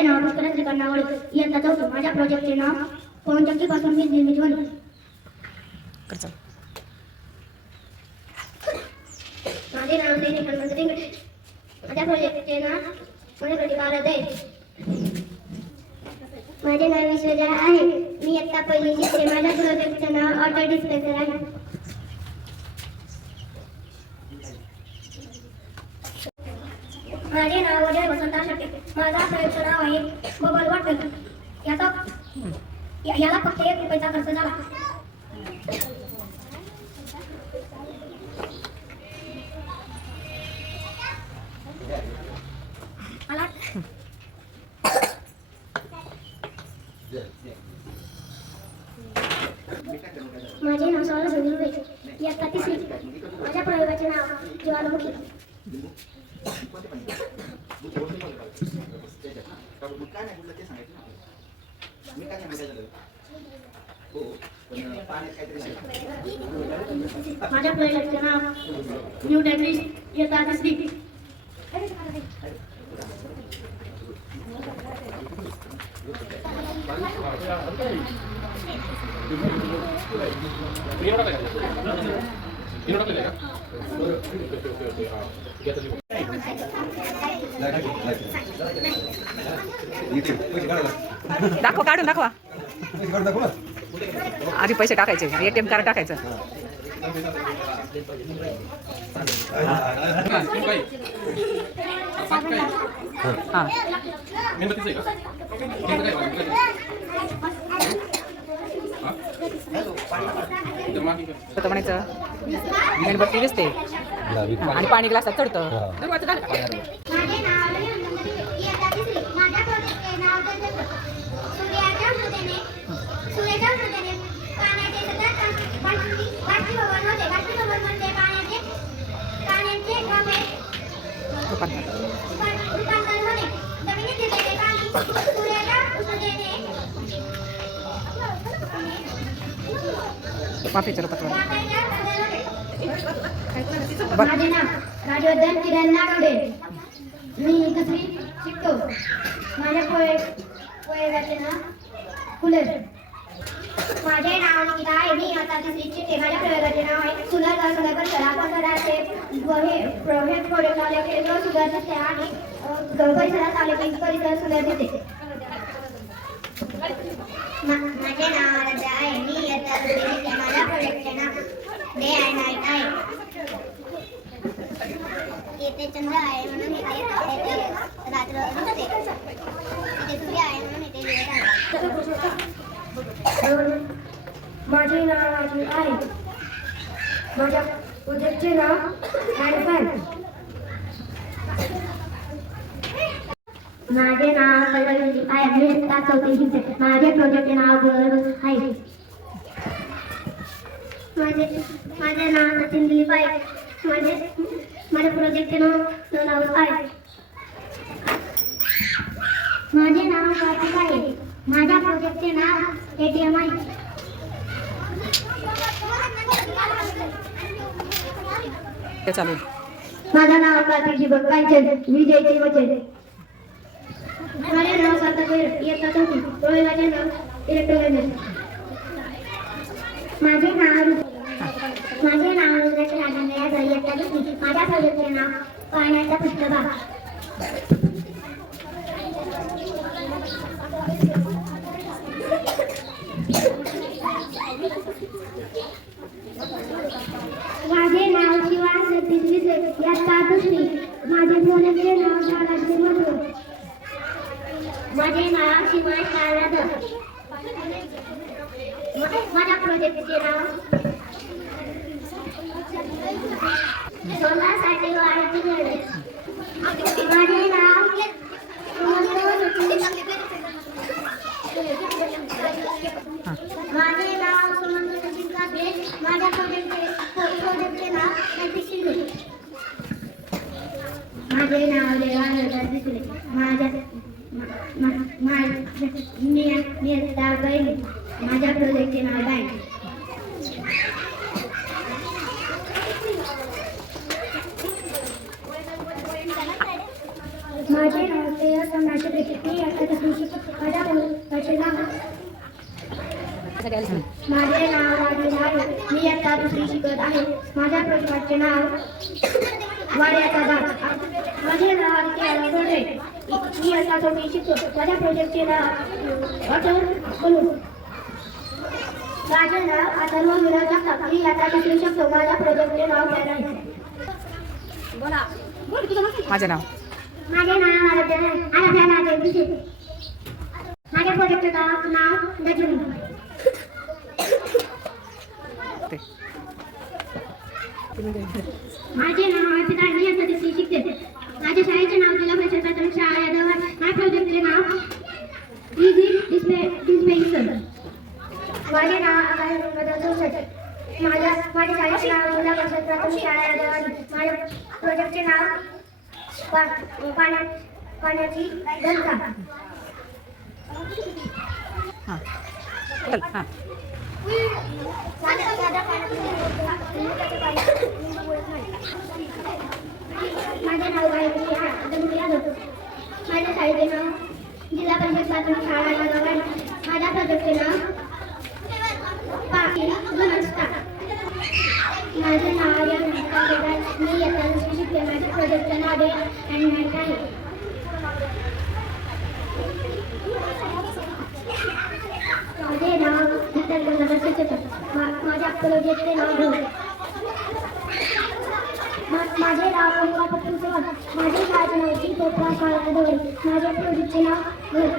माझे नाव पुष्कळ श्रीकरणावळे इयत्ता चौथी. माझ्या प्रोजेक्टचे नाव पवनचक्कीपासून वीज निर्मिती होणे. माझे नाव सैनिक हनुमंत टिंगरे. माझ्या प्रोजेक्टचे नाव वनप्रतिकारक आहे. माझे नाव विश्वजय आहे. मी इयत्ता पहिली शिकते. माझ्या प्रोजेक्टचे नाव ऑटो डिस्पेन्सर आहे. माझे नाव अजय वसंत शेट्टी. माझा प्रयोगचं नाव आहे बबल वॉटर. याला फक्त 1 रुपयाचा खर्च झाला. माझे नाव सोळा संजीव इयत्ता तिसरी. माझ्या प्रयोगाचे नाव ज्वालामुखी. माझ्या प्रयोगाचे नाव न्यू डेव्हिस इयत्ता तिसरी. दाखवा, काढून दाखवा. आधी पैसे टाकायचे, ATM कार्ड टाकायचं. हां म्हणायचं मेणबत्ती दिसते आणि पाणी ग्लासात चढतं. माफीच्या रूपात माझे नाव राजवर्धन किरण नागवडे. मी 1वी शिकतो. माझ्या प्रयोगाचे नाव कूलर. माझे नाव निकिता आहे. मी आता 3री शिकते. माझ्या प्रयोगाचे नाव आहे सुलर व सुलर परिसर. आपण घराचे हे प्रोडक्ट लावले की जो सुलर दिसते आणि परिसरात आले की परिसर सुलर दिसते. माझे नाव आराध्या आहे. मी इयत्ता 2री शिकते. माझ्या प्रोजेक्टचे नाव डे अँड नाईट आहे. येथे चंद्र आहे म्हणून येथे रात्र दिसते. इथे सूर्य आहे म्हणून इथे दिवस आहे. माझे नाव राजू आहे. माझ्या प्रोजेक्टचे नाव हँड फॅन. माझे नाव पल्लवी आहे. मी इयत्ता 4री शिकते. माझे प्रोजेक्टचे नाव बर्ड आहे. माझे नाव सचिन दिलीप आहे. माझ्या प्रोजेक्टचे नाव आहे. माझे नाव कार्तिक आहे. माझ्या प्रोजेक्टचे नाव ATM आहे. चालू. माझं नाव कार्तिक दीपक कांचन. विजयची वचन. माझे नाव सातार इयत्ता 4री. प्रयोगाचे नाव इलेक्ट्रोनिक्स. माझे नाव रुद्राक्ष राजन यादव इयत्ता 2री. माझ्या प्रोजेक्टचे नाव पाण्याचा पृष्ठभाग. माझे नाव शिवाय सतीश विजय इयत्ता 2री. माझे प्रोजेक्टचे नाव शाळाचे मधुर. माझे नाव शिवाय शाळा. माझ्या प्रोजेक्टचे नाव सोलासाठी वाढती गरज. माझे नाव सुमंत सचिन काकडे. माझ्या प्रोजेक्टचे नाव नैतिक शिंदे. माझे नाव देवानंद दिसले. माझ्या प्रोजेक्टचे नाव बँक. माझे नाव श्रेया संभाषे मी आता शिक्षक माझ्या माझे नाव माझे नाव राजेश आहे. मी आता दुसरी शिकत आहे. माझ्या प्रोजेक्टचे नाव वाड्याचा भाग. माझे नाव आदित्य सोडरे. मी आता चौथी शिकतो. माझ्या प्रोजेक्टचे नाव अटल बनू. माझे नाव अथर्व विराज जगताप. मी आता दुसरी शिकतो. माझ्या प्रोजेक्टचे नाव काय आहे? माझे नाव माझे नाव आराध्या नागेश. माझ्या प्रोजेक्टचे नाव गजनी. ते माझे नाव अर्पिता. मी आता तिसरी शिकते. माझ्या शाळेचे नाव जिल्हा परिषद प्राथमिक शाळा यादव. माझ्या प्रोजेक्टचे नाव डिस्पेन्सर. माझे नाव आकाश गंगाधर चौसष्ट. माझ्या शाळेचे नाव जिल्हा परिषद प्राथमिक शाळा यादव. माझ्या प्रोजेक्टचे नाव पाण्याची गंगा. हां चल हां माझे नाव गायत्री यादव. माझ्या शाळेचे नाव जिल्हा परिषद प्राथमिक शाळा यादव. माझ्या प्रोजेक्टचे नाव पाटील घनस्था. माझे नाव मी आता दुसरी शिकते. माझ्या प्रोजेक्टचे नाव डे अँड नाईट आहे. माझे नाव विठ्ठल गंगाधर चौसष्ट. माझ्या प्रोजेक्टचे नाव घोड. माझे नाव ओंकार पटकन चव्हाण. माझे शाळेचे नाव श्री पोपरा शाळा जवळ. माझ्या प्रोजेक्टचे नाव घोड.